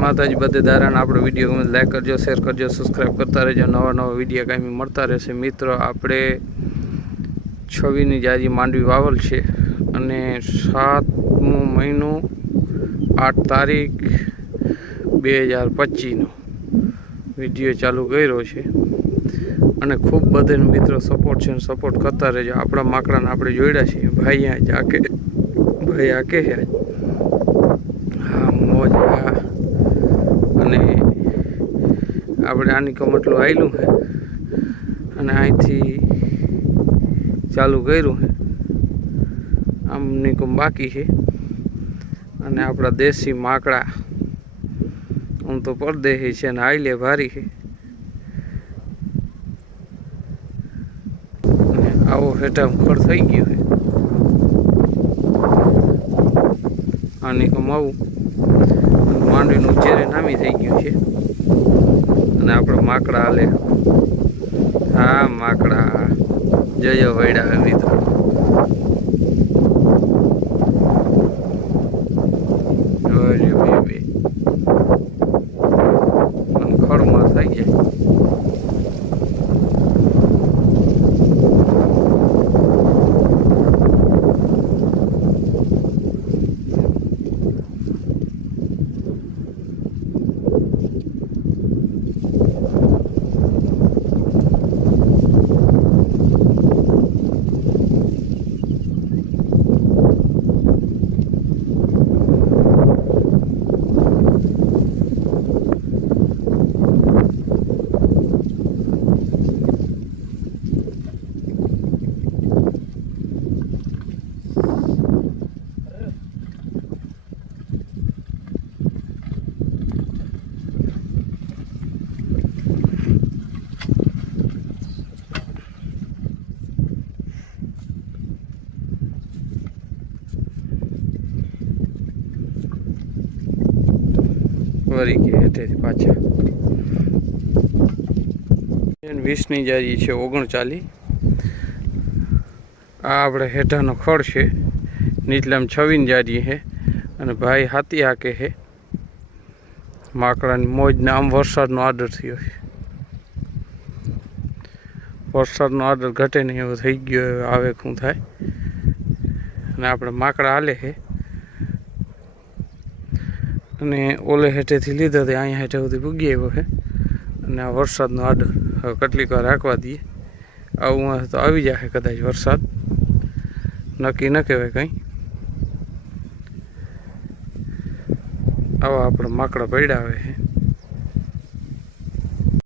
માતાજી બધે દારાને આપણો વીડિયો ગમે લાઈક કરજો શેર કરજો સબસ્ક્રાઈબ કરતા રહેજો. નવા નવા વીડિયો કાંઈ મળતા રહેશે. મિત્રો, આપણે છવીની જાજી માંડવી વાવલ છે અને સાતમો મહિનો આઠ તારીખ બે હજાર પચીસનો વીડિયો ચાલુ કર્યો છે. અને ખૂબ બધે મિત્રો સપોર્ટ છે સપોર્ટ કરતા રહેજો. આપણા માકડાને આપણે જોડ્યા છીએ. ભાઈ આ જાકે ભાઈ આ કે છે હા મોજ હા અને આપણે આની કમટલું આવેલું છે અને અહીંથી ચાલુ કર્યું છે આમ નિકમ બાકી છે. અને આપણા દેશી માકડા આમ તો પરદેશી છે અને આઈલે ભારી છે. આવો હેઠા ખડ થઈ ગયો છે આ નિકમ આવું. માંડવીનું ચેરે નામી થઈ ગયું છે. અને આપણો માકડા હાલે. હા માકડા. જયો વૈડા મિત્રો અરે બે બે અને ખડમાં થઈ જાય વળી ગયા હેઠેથી પાછા. વીસની જારી છે ઓગણચાલીસ. આ આપણે હેઠાનો ખડ છે. નીચલામ છવ્વીસ જારી છે અને ભાઈ હાથી હાકે છે. માકડાની મોજને આમ વરસાદનો આર્ડર થયો છે. વરસાદનો આર્ડર ઘટે નહીં, એવો થઈ ગયો આવે શું થાય. અને આપણે માકડા હાલે છે. અને ઓલે હેઠેથી લીધા તે અહીંયા હેઠે સુધી ભૂગી આવ્યો છે. અને આ વરસાદનો આડ કેટલીક વાર રાખવા દઈએ. આવું તો આવી જશે કદાચ વરસાદ. નક્કી ન કહેવાય કંઈ. આવા આપણે માકડા પડ્યા આવે છે.